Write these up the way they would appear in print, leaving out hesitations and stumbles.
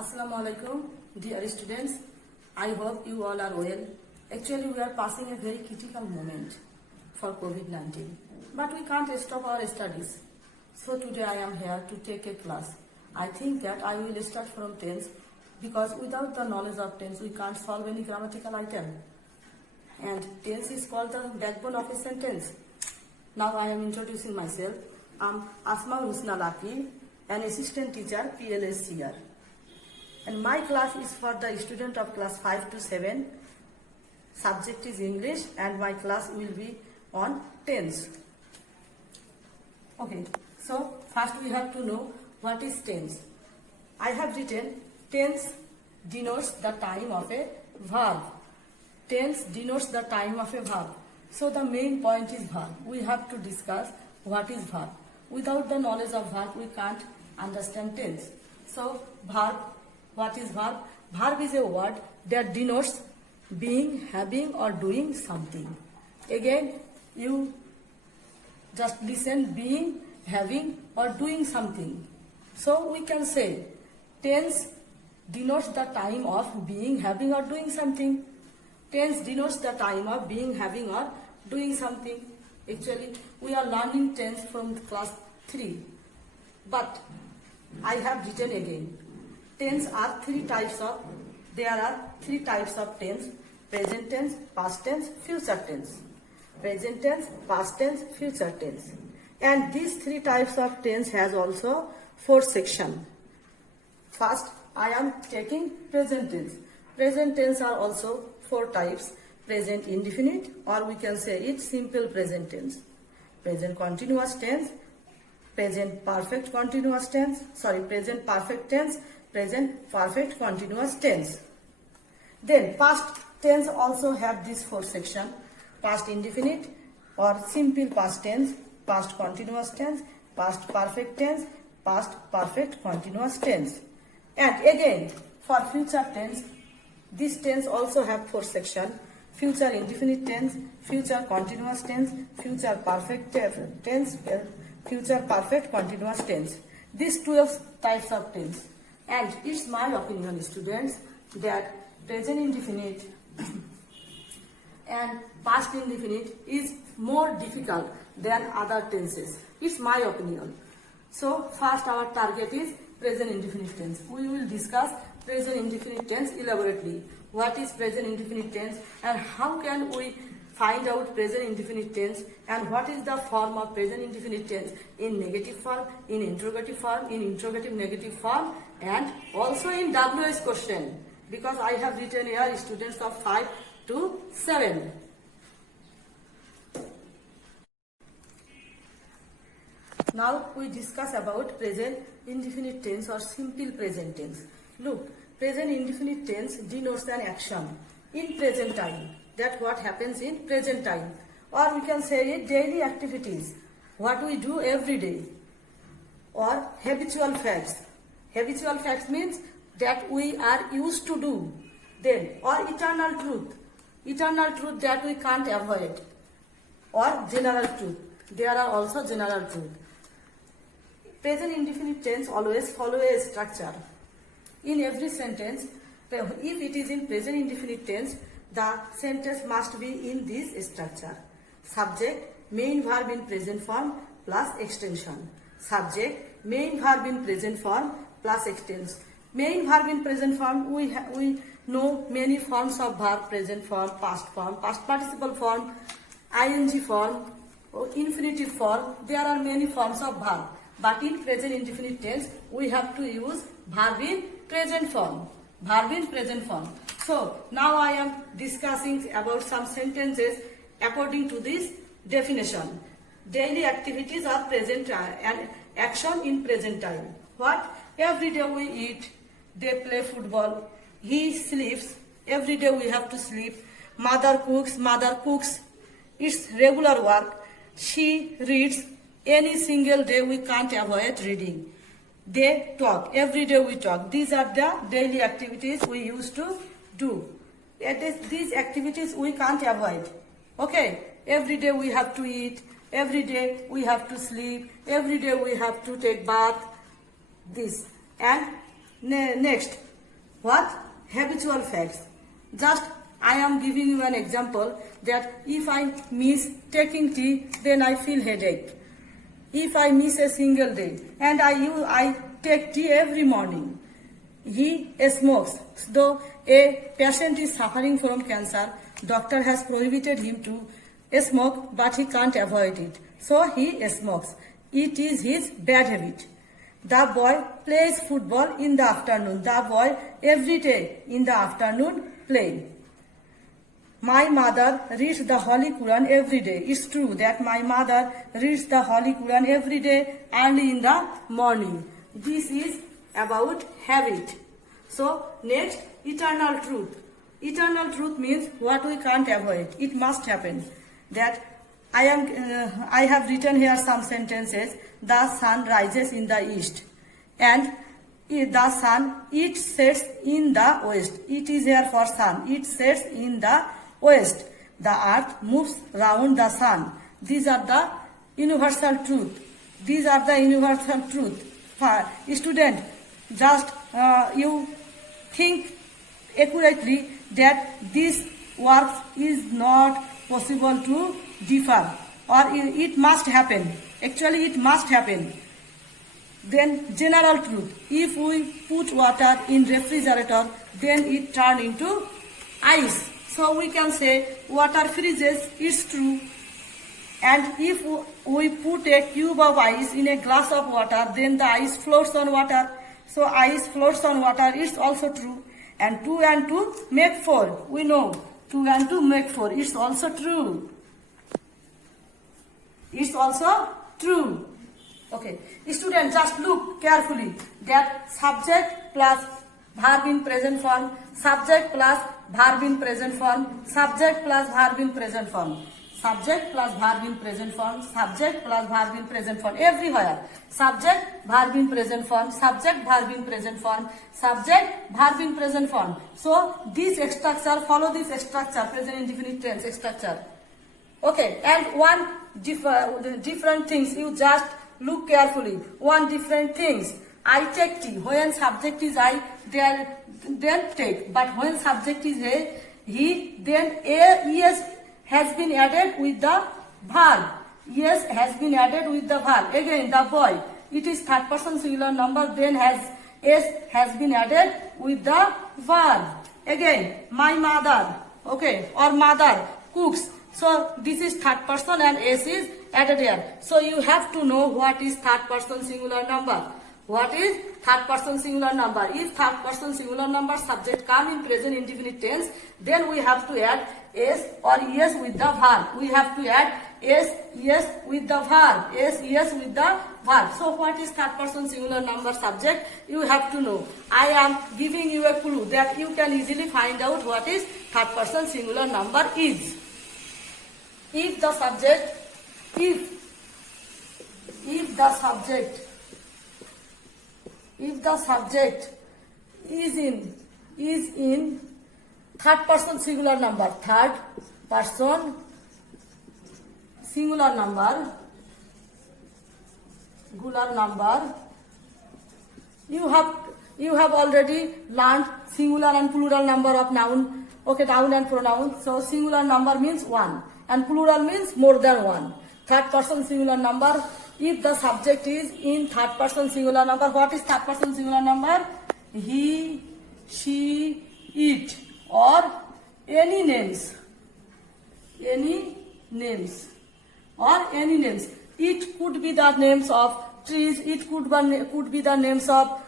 Assalamu alaikum, dear students. I hope you all are well. Actually, we are passing a very critical moment for COVID-19, but we can't stop our studies. So today I am here to take a class. I think that I will start from tense because without the knowledge of tense, we can't solve any grammatical item. And tense is called the backbone of a sentence. Now I am introducing myself. I'm Asma Husna Laki, an assistant teacher, PLSCR. And my class is for the student of class 5 to 7. Subject is English and my class will be on tense. Okay, so first we have to know what is tense. I have written tense denotes the time of a verb. Tense denotes the time of a verb. So the main point is verb. We have to discuss what is verb. Without the knowledge of verb, we can't understand tense. So verb, what is verb? Verb is a word that denotes being, having or doing something. Again, you just listen, being, having or doing something. So we can say tense denotes the time of being, having or doing something. Tense denotes the time of being, having or doing something. Actually, we are learning tense from class 3. But I have written again. Tense are there are three types of tense: present tense, past tense, future tense. Present tense, past tense, future tense. And these three types of tense has also 4 sections. First, I am taking present tense. Present tense are also 4 types: present indefinite, or we can say it simple present tense, present continuous tense, present perfect continuous tense, present perfect tense, present perfect continuous tense. Then past tense also have these 4 sections: past indefinite or simple past tense, past continuous tense, past perfect tense, past perfect continuous tense. And again, for future tense, this tense also have 4 sections: future indefinite tense, future continuous tense, future perfect tense, future perfect continuous tense. These 12 types of tense. And it's my opinion, students, that present indefinite and past indefinite is more difficult than other tenses. It's my opinion. So first our target is present indefinite tense. We will discuss present indefinite tense elaborately. What is present indefinite tense and how can we find out present indefinite tense, and what is the form of present indefinite tense in negative form, in interrogative form, in interrogative negative form, and also in WS question, because I have written here students of 5 to 7. Now we discuss about present indefinite tense or simple present tense. Look, present indefinite tense denotes an action in present time. That what happens in present time, or we can say it daily activities, what we do every day, or habitual facts. Habitual facts means that we are used to do. Then, or eternal truth that we can't avoid, or general truth. There are also general truth. Present indefinite tense always follow a structure. In every sentence, if it is in present indefinite tense, the sentence must be in this structure: subject, main verb in present form plus extension. Subject, main verb in present form plus extension. Main verb in present form, we know many forms of verb: present form, past participle form, ing form, infinitive form. There are many forms of verb. But in present indefinite tense, we have to use verb in present form. Verb in present form. So now I am discussing about some sentences according to this definition. Daily activities are present and action in present time. What? Every day we eat, they play football, he sleeps, every day we have to sleep. Mother cooks, it's regular work. She reads, any single day we can't avoid reading. They talk, every day we talk. These are the daily activities we used to do. These activities we can't avoid. Okay, every day we have to eat, every day we have to sleep, every day we have to take bath. This. And next, What? Habitual facts. Just I am giving you an example that if I miss taking tea, then I feel headache. If I miss a single day and I take tea every morning. He smokes. Though a patient is suffering from cancer, doctor has prohibited him to smoke, but he can't avoid it. So he smokes. It is his bad habit. The boy plays football in the afternoon. The boy every day in the afternoon play. My mother reads the Holy Quran every day. It's true that my mother reads the Holy Quran every day early in the morning. This is about habit. So next, eternal truth. Eternal truth means what we can't avoid. It must happen. That I have written here some sentences. The sun rises in the east, and the sun, it sets in the west. It is here for sun. It sets in the west. The earth moves round the sun. These are the universal truth. These are the universal truth. Student, just you think accurately that this work is not possible to differ, or it must happen. Actually, it must happen. Then general truth. If we put water in refrigerator, then it turns into ice. So we can say water freezes, it's true. And if we put a cube of ice in a glass of water, then the ice floats on water. So ice floats on water, it's also true. And 2 and 2 make 4. We know 2 and 2 make 4. It's also true. It's also true. Okay. Students, just look carefully that subject plus verb in present form, subject plus verb in present form, subject plus verb in present form, subject plus verb in present form, subject plus verb in present form, everywhere. Subject, verb in present form, subject, verb in present form, subject, verb in present form. So this structure, follow this structure, present indefinite tense structure. Okay, and one different things, you just look carefully. One different things. I take tea. When subject is I, then take. But when subject is he, then es has been added with the verb. Yes has been added with the verb. Again, the boy. It is third person singular number. Then has been added with the verb. Again, my mother. Okay, or mother cooks. So this is third person and s is added here. So you have to know what is third person singular number. What is third person singular number? If third person singular number subject come in present indefinite tense, then we have to add s or es with the verb. We have to add s, yes with the verb. S, yes with the verb. So what is third person singular number subject? You have to know. I am giving you a clue that you can easily find out what is third person singular number is. If the subject, if the subject is in third person singular number, third person singular number, you have already learned singular and plural number of noun. Okay, noun and pronoun. So singular number means one and plural means more than one. Third person singular number. If the subject is in third person singular number, what is third person singular number? He, she, it, or any names. Any names. Or any names. It could be the names of trees. It could be the names of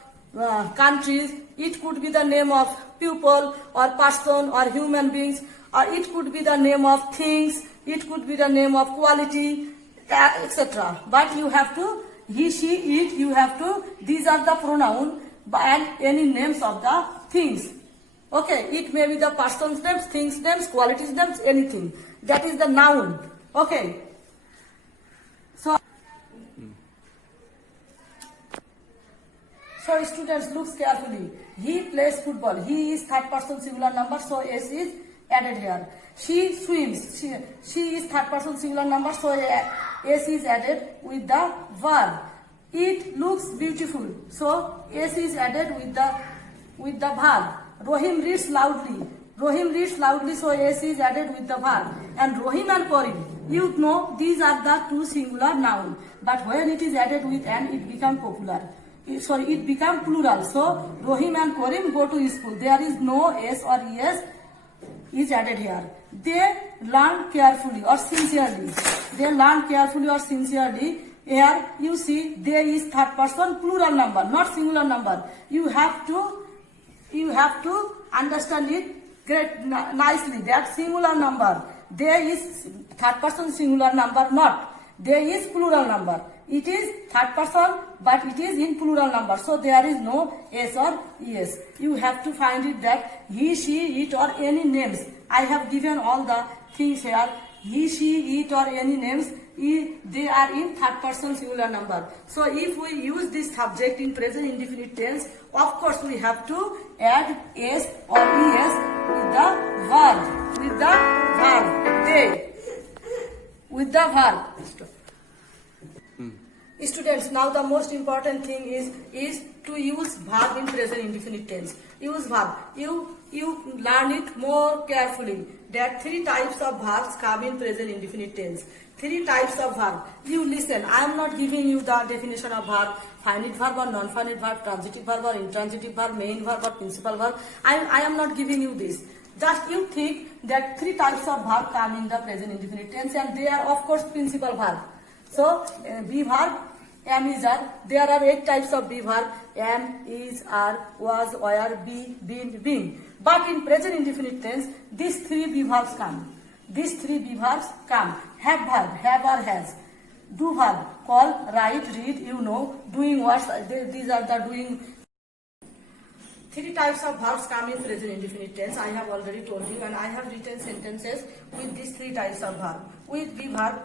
countries. It could be the name of people or person or human beings. Or it could be the name of things. It could be the name of quality, etc. But you have to, he, she, it, you have to, these are the pronoun and any names of the things. Okay, it may be the person's names, things names, qualities names, anything. That is the noun. Okay. So students, look carefully. He plays football. He is third person singular number, so s is added here. She swims. She is third person singular number, so s is added with the verb. It looks beautiful, so s is added with the verb. Rohim reads loudly. Rohim reads loudly, so S is added with the verb. And Rohim and Karim, you know these are the two singular nouns. But when it is added with an, it becomes popular. It becomes plural. So Rohim and Karim go to school. There is no S or ES is added here. They learn carefully or sincerely. They learn carefully or sincerely. Here you see there is third person plural number, not singular number. You have to understand it nicely. That singular number. There is third person singular number, not. There is plural number. It is third person, but it is in plural number. So there is no S or ES. You have to find it that he, she, it or any names. I have given all the things here. He, she, it or any names. They are in third person singular number. So if we use this subject in present indefinite tense, of course we have to add S or ES with the verb. With the verb. They. With the verb. Students, now the most important thing is to use verb in present indefinite tense. Use verb. You learn it more carefully. There are three types of verbs come in present indefinite tense. Three types of verb. You listen. I am not giving you the definition of verb. Finite verb or non-finite verb, transitive verb or intransitive verb, main verb or principal verb. I am not giving you this. Just you think that three types of verb come in the present indefinite tense, and they are of course principal verb. So be verb, am, is, are. There are 8 types of be verb: am, is, are, was, were, be, been, being. But in present indefinite tense, these 3 be verbs come. These 3 be verbs come. Have verb, have or has. Do verb, call, write, read, you know. Doing what? These are the doing. 3 types of verbs come in present indefinite tense. I have already told you, and I have written sentences with these 3 types of verb. With be verb,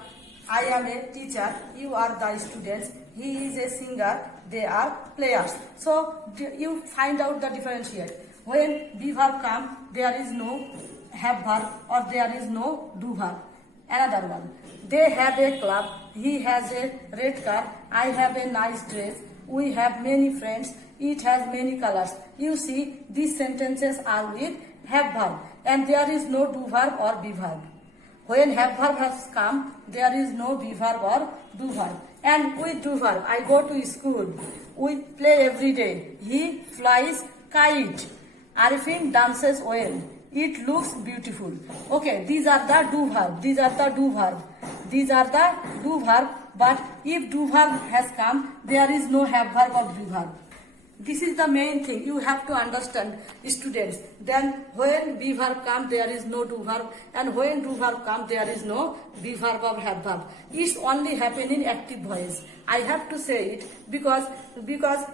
I am a teacher, you are the students, he is a singer, they are players. So you find out the differentiate. When be verb come, there is no have verb or there is no do verb. Another one. They have a club, he has a red car, I have a nice dress, we have many friends, it has many colors. You see, these sentences are with have verb, and there is no do verb or be verb. When have verb has come, there is no be verb or do verb. And with do verb, I go to school. We play every day. He flies kite. Arifin dances well. It looks beautiful. Okay, these are the do verb. These are the do verb. These are the do verb. But if do verb has come, there is no have verb or do verb. This is the main thing you have to understand, students. Then when be verb comes, there is no do verb, and when do verb comes, there is no be verb or have verb. It's only happen in active voice. I have to say it because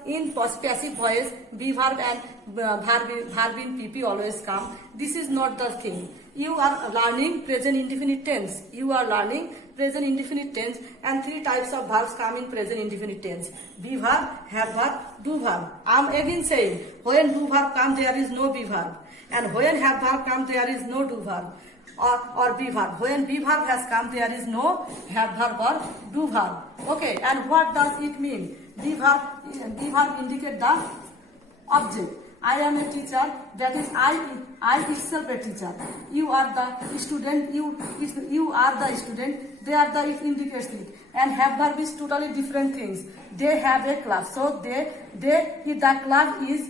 in passive voice, be verb and verb in PP always come. This is not the thing. You are learning present indefinite tense. You are learning present indefinite tense, and 3 types of verbs come in present indefinite tense. Be verb, have verb, do verb. I am again saying, when do verb comes, there is no be verb. And when have verb comes, there is no do verb or be verb. When be verb has come, there is no have verb or do verb. Okay, and what does it mean? Be verb indicate the object. I am a teacher, that is I itself a teacher. You are the student, you are the student, they are the, it indicates it. And have verb is totally different things. They have a club, so the club is,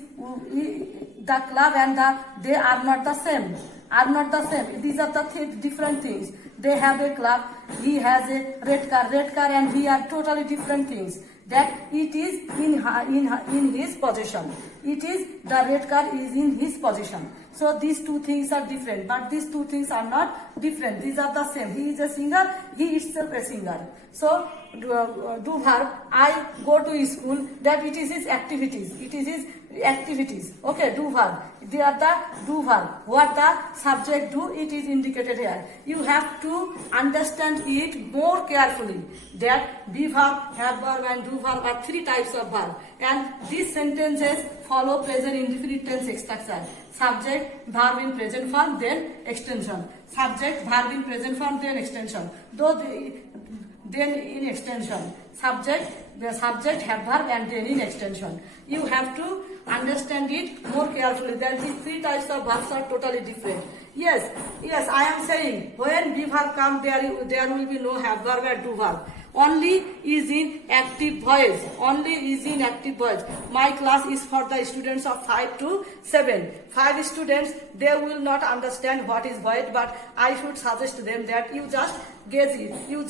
the club and they are not the same. Are not the same. These are the different things. They have a club, he has a red car and we are totally different things. That it is in his possession. It is, the red car is in his possession. So these 2 things are different, but these 2 things are not different. These are the same. He is a singer, he itself a singer. So do verb, I go to school, that it is his activities. It is his activities. Okay, do verb. They are the do verb. What the subject do, it is indicated here. You have to understand it more carefully. That be verb, have verb and do verb are 3 types of verb. And these sentences follow present indefinite tense structure. Subject, verb in present form, then extension. Subject, verb in present form, then extension. Though then in extension. The subject, have verb, and then in extension. You have to understand it more carefully. That these three types of verbs are totally different. Yes, I am saying when be verb come, there will be no have verb or do verb. Only is in active voice. My class is for the students of 5 to 7. 5 students, they will not understand what is void, but I should suggest them that you just guess it. You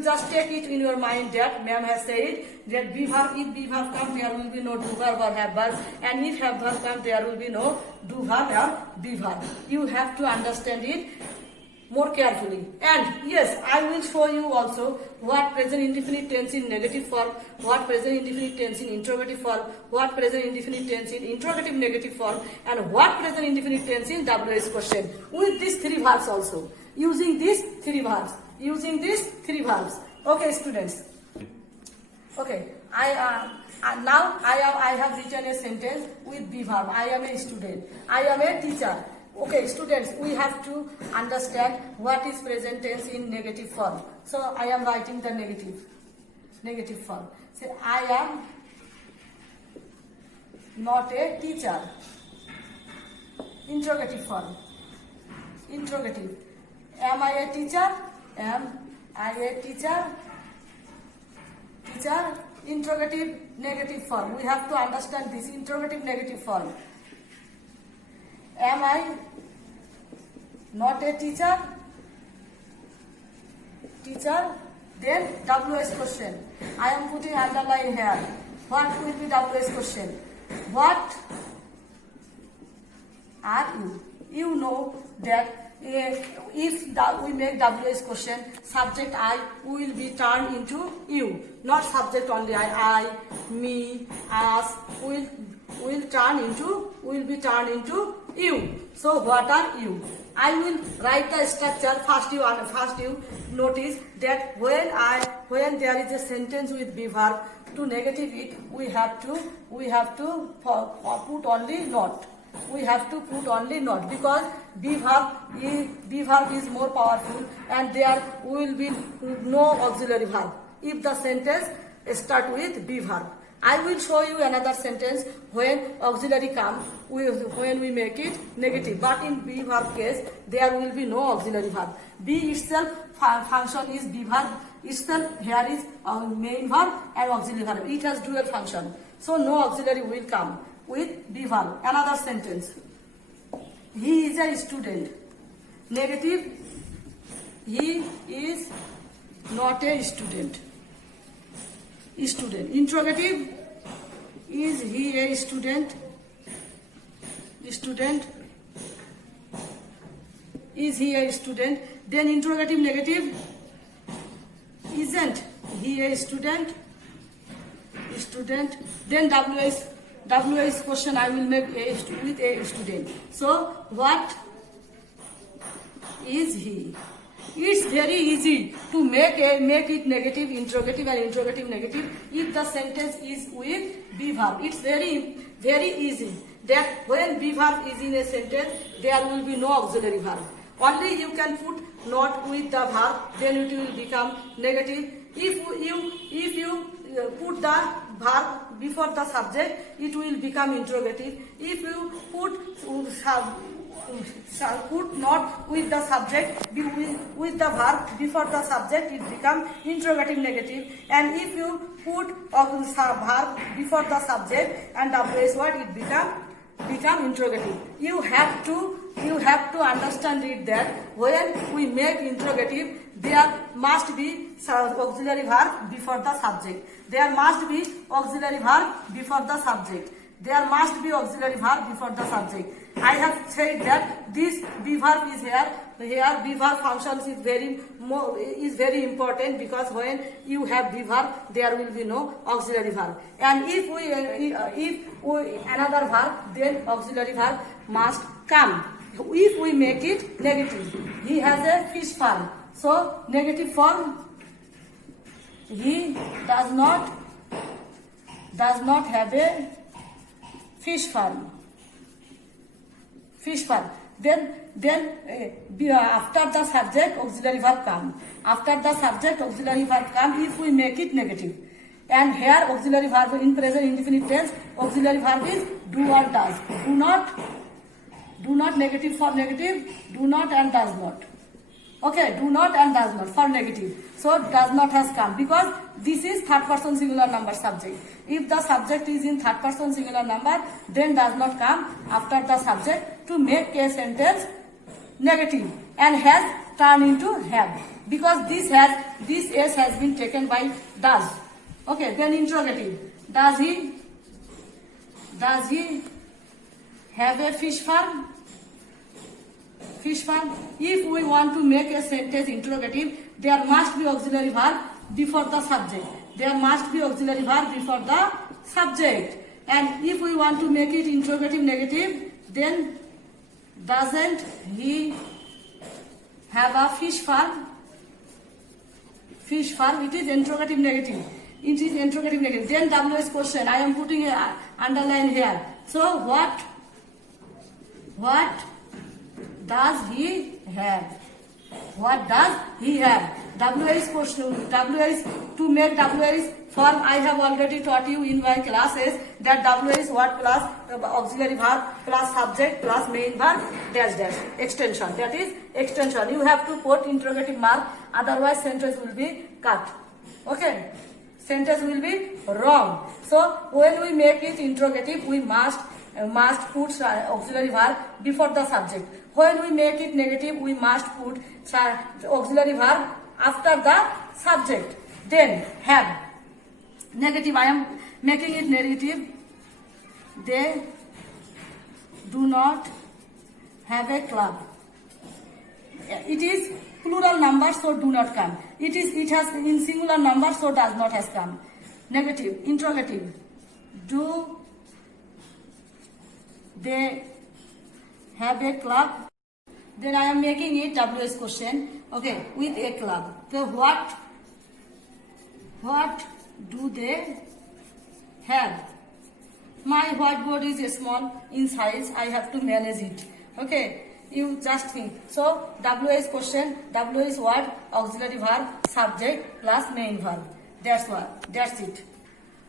just take it in your mind that ma'am has said that be verb, if be verb come, there will be no do verb or have verb, and if have verb come, there will be no do verb or be verb. You have to understand it more carefully. And yes, I will show you also what present indefinite tense in negative form, what present indefinite tense in interrogative form, what present indefinite tense in interrogative negative form, and what present indefinite tense in WH question. With these three verbs also. Using these three verbs. Okay, students. Okay, now I have written a sentence with be verb. I am a student. I am a teacher. Okay, students, we have to understand what is present tense in negative form. So I am writing the negative form. Say, I am not a teacher. Interrogative form. Interrogative. Am I a teacher? Am I a teacher? Teacher. Interrogative negative form. We have to understand this interrogative negative form. Am I not a teacher? Then WH question. I am putting underline here. What will be WH question? What are you? You know that if we make WH question, subject I will be turned into you. Not subject only I, me, us will be turned into you. So what are you? I will write the structure. First you notice that when there is a sentence with be verb, to negative it we have to put only not. Because be verb is more powerful, and there will be no auxiliary verb if the sentence start with be verb. I will show you another sentence when auxiliary comes, when we make it negative. But in be verb case, there will be no auxiliary verb. Be itself function is be verb itself. Here is main verb and auxiliary verb. It has dual function. So no auxiliary will come with be verb. Another sentence. He is a student. Negative. He is not a student. Interrogative. Is he a student? Is he a student? Then interrogative negative. Isn't he a student? Then WH question I will make with a student. So what is he? It's very easy to make it negative, interrogative, and interrogative negative if the sentence is with be verb. It's very, very easy that when be verb is in a sentence, there will be no auxiliary verb. Only you can put not with the verb, then it will become negative. If you put the verb before the subject, it will become interrogative. If you put not with the subject, with the verb before the subject, it becomes interrogative negative. And if you put verb before the subject and WH word, it become interrogative. You have to understand it that when we make interrogative, there must be auxiliary verb before the subject. I have said that this be verb is here. Here be verb functions is very important, because when you have be verb, there will be no auxiliary verb. And if we another verb, then auxiliary verb must come. If we make it negative, he has a fish farm. So negative form, he does not have a fish farm. After the subject auxiliary verb come. After the subject auxiliary verb come, if we make it negative. And here auxiliary verb in present indefinite tense, auxiliary verb is do or does. Do not negative for negative, do not and does not. Okay, do not and does not for negative. So does not has come because this is third person singular number subject. If the subject is in third person singular number, then does not come after the subject to make a sentence negative and has turned into have. Because this S has been taken by does. Okay, then interrogative. Does he have a fish farm? Fish farm. If we want to make a sentence interrogative, there must be auxiliary verb before the subject. There must be auxiliary verb before the subject. And if we want to make it interrogative negative, then doesn't he have a fish farm? Fish farm, it is interrogative negative. It is interrogative negative. Then WS question. I am putting a underline here. So what does he have? What does he have? WS question. WS to make WS form. I have already taught you in my classes that WS what plus auxiliary verb plus subject plus main verb dash dash extension. That is extension. You have to put interrogative mark. Otherwise sentence will be cut. Okay. Sentence will be wrong. So when we make it interrogative, we must put auxiliary verb before the subject. When we make it negative, we must put auxiliary verb after the subject. Then have. Negative, I am making it negative. They do not have a club. It is plural number, so do not come. It has in singular number, so does not has come. Negative, interrogative. Do they have a club? Then I am making it WS question. Okay, with a club. So what do they have? My whiteboard is small in size. I have to manage it. Okay. You just think. So WS question, WS word, auxiliary verb, subject plus main verb. That's it.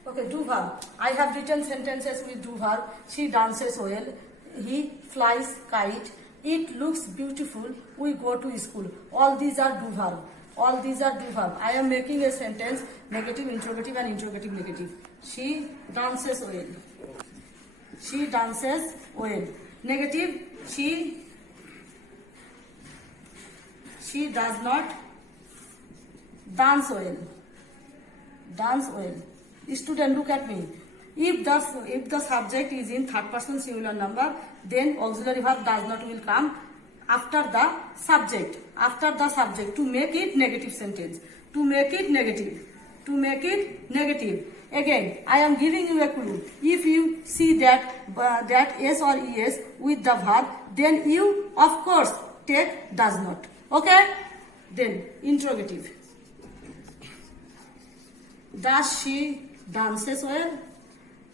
Okay, do verb. I have written sentences with do verb. She dances well. He flies kite. It looks beautiful. We go to school. All these are do verb. All these are do verb. I am making a sentence negative, interrogative and interrogative negative. She dances well. She dances well. Negative, she does not dance well. Dance well. Student, look at me. If the subject is in third person singular number, then auxiliary verb does not will come after the subject. After the subject to make it negative sentence. To make it negative. Again, I am giving you a clue. If you see that S or ES with the verb, then you of course take does not. Okay? Then interrogative. Does she dances well?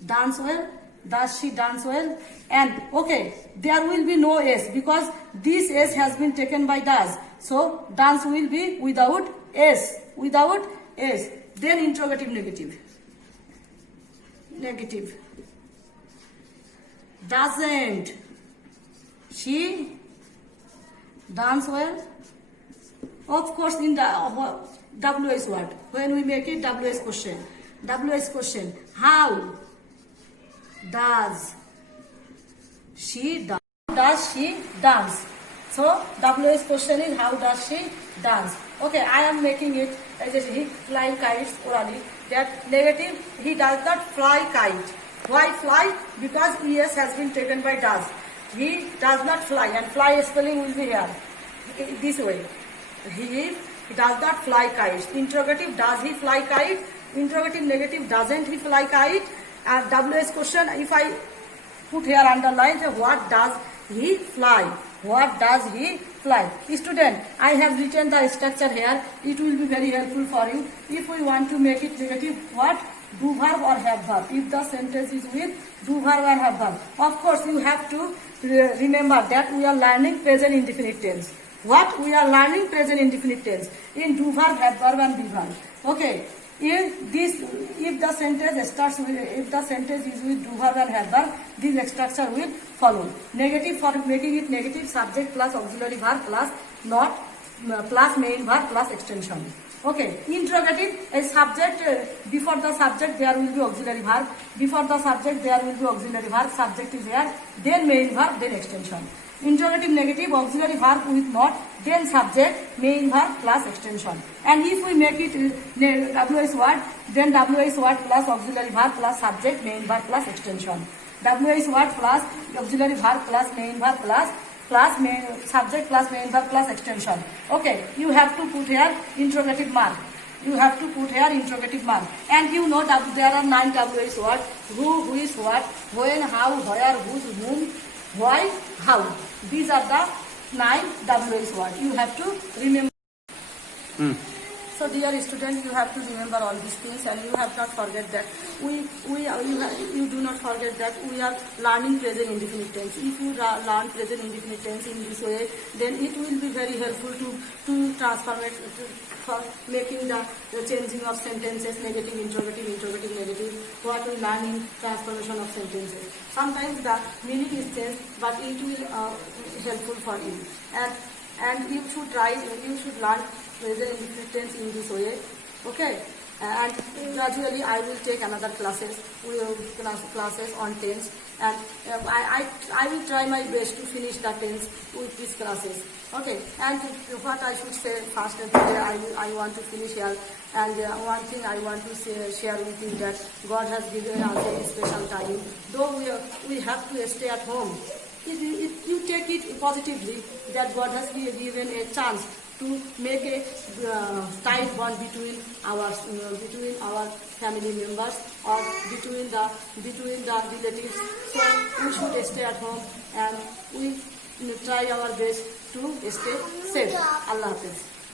Dance well? Does she dance well? And okay, there will be no S because this S has been taken by does. So dance will be without S. Without S. Then interrogative negative. Negative. Doesn't she dance well? Of course, in the WS word. When we make it WS question. WS question. How does she dance? Does she dance? So WS question is how does she dance? Okay, I am making it as a he fly kites orally. That negative, he does not fly kite. Why fly? Because ES has been taken by does. He does not fly, and fly spelling will be here. This way. He does not fly kites. Interrogative, does he fly kite? Interrogative negative, doesn't he fly kite? And WS question, if I put here underline, what does he fly? What does he fly? Student, I have written the structure here. It will be very helpful for you. If we want to make it negative, what? do verb or have verb. If the sentence is with do verb or have verb. Of course, you have to remember that we are learning present indefinite tense. What we are learning present indefinite tense in do verb, have verb, and be verb. Okay. If the sentence starts with, if the sentence is with do verb and have verb, this structure will follow. Negative, for making it negative, subject plus auxiliary verb plus not plus main verb plus extension. Okay. Interrogative, a subject, before the subject there will be auxiliary verb. Before the subject there will be auxiliary verb. Subject is here, then main verb, then extension. Interrogative negative, auxiliary verb with not, then subject, main verb plus extension. And if we make it WS word, then WS word plus auxiliary verb plus subject, main verb plus extension. WS word plus auxiliary verb plus main verb plus main subject plus main verb plus extension. Okay, you have to put here interrogative mark. You have to put here interrogative mark. And you know that there are 9 WS words: who, which, what, when, how, where, whose, whom, why, how. These are the 9 WS words. You have to remember. So dear student, you have to remember all these things, and you have not forget that you do not forget that we are learning present indefinite tense. If you learn present indefinite tense in this way, then it will be very helpful to transform it, for making the changing of sentences, negative, interrogative, interrogative, negative, what we learn in transformation of sentences. Sometimes the meaning is changed, but it will helpful for you. And you should try, you should learn present indefinite tense in this way. Okay. And gradually I will take another classes on tense, and I will try my best to finish the tense with these classes. Okay. And what I should say first today, I want to finish here. And one thing I want to share with you, that God has given us a special time. Though we have to stay at home, you take it positively that God has given a chance to make a tight bond between our family members, or between the relatives. So we should stay at home, and we try our best to stay safe. Allah Hafiz.